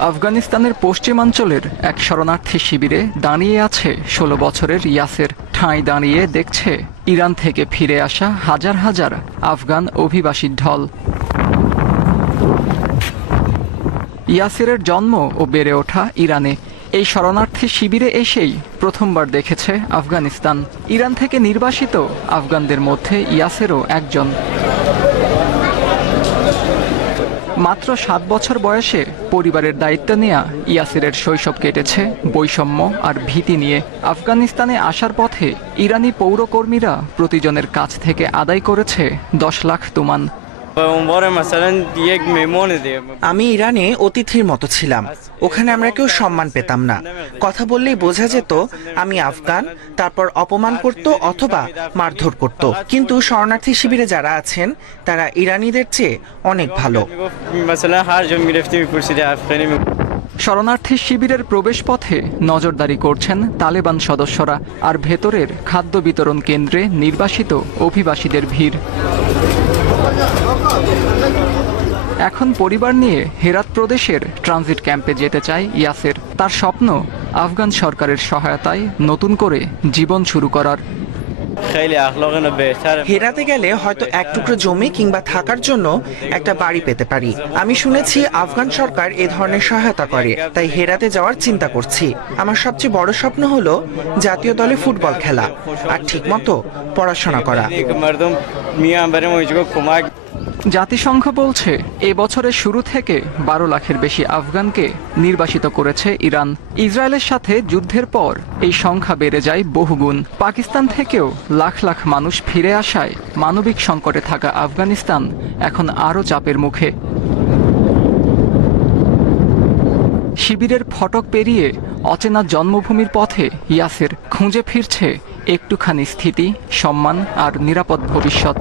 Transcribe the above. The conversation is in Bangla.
আফগানিস্তানের পশ্চিমাঞ্চলের এক শরণার্থী শিবিরে দাঁড়িয়ে আছে ষোলো বছরের ইয়াসের, ঠাঁই দাঁড়িয়ে দেখছে ইরান থেকে ফিরে আসা হাজার হাজার আফগান অভিবাসীর ঢল। ইয়াসিরের জন্ম ও বেড়ে ওঠা ইরানে। এই শরণার্থী শিবিরে এসেই প্রথমবার দেখেছে আফগানিস্তান। ইরান থেকে নির্বাসিত আফগানদের মধ্যে ইয়াসেরও একজন। মাত্র সাত বছর বয়সে পরিবারের দায়িত্ব নেয়া ইয়াসিরের শৈশব কেটেছে বৈষম্য আর ভীতি নিয়ে। আফগানিস্তানে আসার পথে ইরানি পৌরকর্মীরা প্রতিজনের কাছ থেকে আদায় করেছে দশ লাখ তুমান আমি ইরানে অতিথির মতো ছিলাম। ওখানে আমরা কেউ সম্মান পেতাম না। কথা বললেই বোঝা যেত আমি আফগান তারপর অপমান করত অথবা মারধর করত। কিন্তু শরণার্থী শিবিরে যারা আছেন তারা ইরানিদের চেয়ে অনেক ভালো। শরণার্থী শিবিরের প্রবেশপথে নজরদারি করছেন তালেবান সদস্যরা আর ভেতরের খাদ্য বিতরণ কেন্দ্রে নির্বাসিত অভিবাসীদের ভিড়। এখন পরিবার নিয়ে হেরাত প্রদেশের ট্রানজিট ক্যাম্পে যেতে চায় ইয়াসের। তার স্বপ্ন আফগান সরকারের সহায়তায় নতুন করে জীবন শুরু করার। হেরাতে গেলে হয়তো এক টুকরো জমি কিংবা থাকার জন্য একটা বাড়ি পেতে পারি। আমি শুনেছি আফগান সরকার এ ধরনের সহায়তা করে তাই হেরাতে যাওয়ার চিন্তা করছি। আমার সবচেয়ে বড় স্বপ্ন হলো জাতীয় দলে ফুটবল খেলা আর ঠিকমতো পড়াশোনা করা। জাতিসংঘ বলছে, এ বছরের শুরু থেকে বারো লাখের বেশি আফগানকে নির্বাসিত করেছে ইরান। ইসরায়েলের সাথে যুদ্ধের পর এই সংখ্যা বেড়ে যায় বহুগুণ। পাকিস্তান থেকেও লাখ লাখ মানুষ ফিরে আসায় মানবিক সংকটে থাকা আফগানিস্তান এখন আরও চাপের মুখে। শিবিরের ফটক পেরিয়ে অচেনা জন্মভূমির পথে ইয়াসের খুঁজে ফিরছে একটুখানি স্থিতি, সম্মান আর নিরাপদ ভবিষ্যৎ।